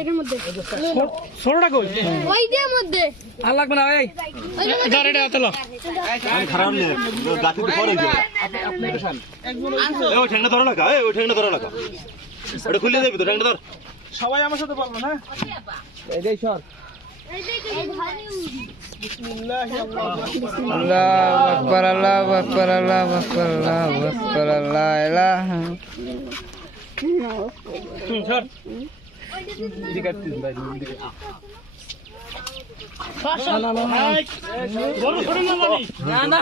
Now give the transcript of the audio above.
এটার মধ্যে ছোটটা কই ওই দিয়ে মধ্যে আর লাগবে না এই গাড়িটা চলো আমি খারাপ নেই গাতি তো পরে দিও আপনি একটু শান এই ওই ঠ্যাংটা ধরো না কা এই ওই ঠ্যাংটা ধরো না কা এটা খুলে দেবি তো ঠ্যাংটা ধর সবাই আমার সাথে পারবে না এই দেই সর বিসমিল্লাহ আল্লাহু আকবার আল্লাহু আকবার আল্লাহু আকবার আল্লাহু আকবার লা ইলাহা সর দিকাতিস ভাই দিকে না না